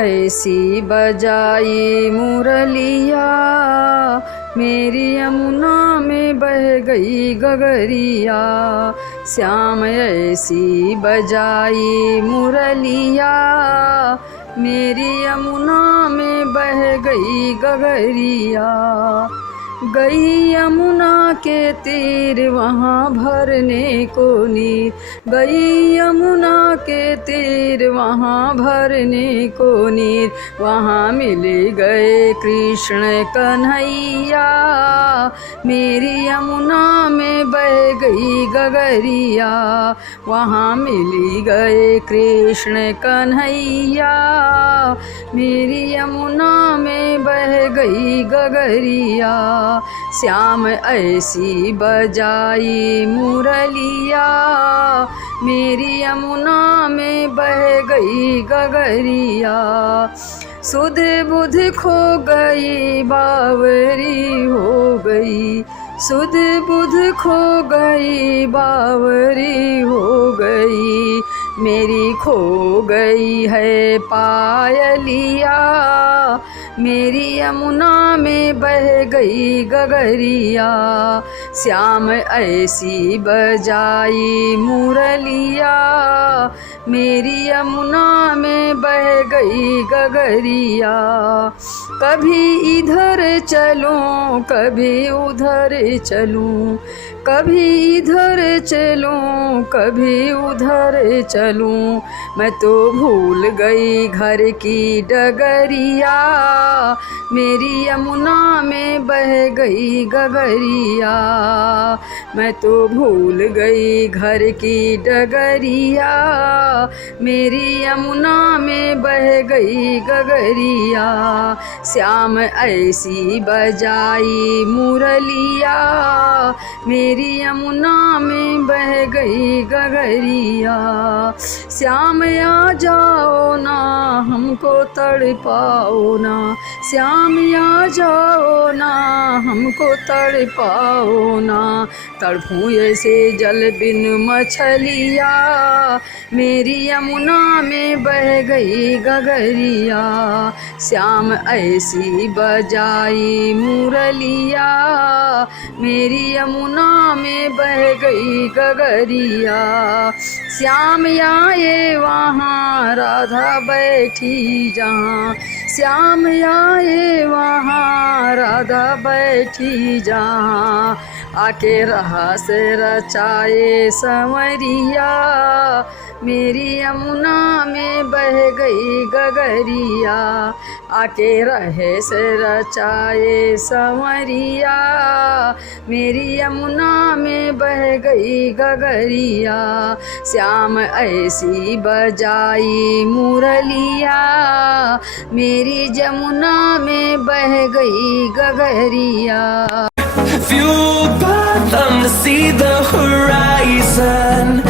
ऐसी बजाई मुरलिया, मेरी यमुना में बह गई गगरिया। श्याम ऐसी बजाई मुरलिया, मेरी यमुना में बह गई गगरिया। गई यमुना के तीर वहाँ भरने को नीर, गई यमुना के तीर वहाँ भरने को नीर। वहाँ मिल गए कृष्ण कन्हैया, मेरी यमुना में बह गई गगरिया। वहाँ मिल गए कृष्ण कन्हैया, मेरी यमुना में बह गई गगरिया। श्याम ऐसी बजाई मुरलिया, मेरी यमुना में बह गई गगरिया। सुध बुध खो गई बावरी हो गई, सुध बुध खो गई बावरी हो गई। मेरी खो गई है पायलिया, मेरी यमुना में बह गई गगरिया। श्याम ऐसी बजाई मुरलिया, मेरी यमुना में बह गई गगरिया। कभी इधर चलूं कभी उधर चलूं, कभी इधर चलूं कभी उधर चलूं। मैं तो भूल गई घर की डगरिया, मेरी यमुना में बह गई गगरिया। मैं तो भूल गई घर की डगरिया, मेरी यमुना में बह गई गगरिया। श्याम ऐसी बजाई मुरलिया, मेरी यमुना में बह गई गगरिया। श्याम आ जाओ ना हमको तड़पाओ ना, श्याम आ जाओ ना हमको तड़पाओ ना। तड़पूं ऐसे जल बिन मछलिया, मेरी यमुना में बह गई गगरिया। श्याम ऐसी बजाई मुरलिया, मेरी यमुना में बह गई गगरिया। श्याम आए वहाँ राधा बैठी जहाँ, श्याम आए वहाँ राधा बैठी जहाँ। आके रहा से रचाए संवरिया, मेरी यमुना में बह गई गगरिया। आके रहे से रचाए संवरिया, मेरी यमुना में बह गई गगरिया। श्याम ऐसी बजाई मुरलिया, मेरी यमुना में बह गई गगरिया। Fueled by them to see the horizon.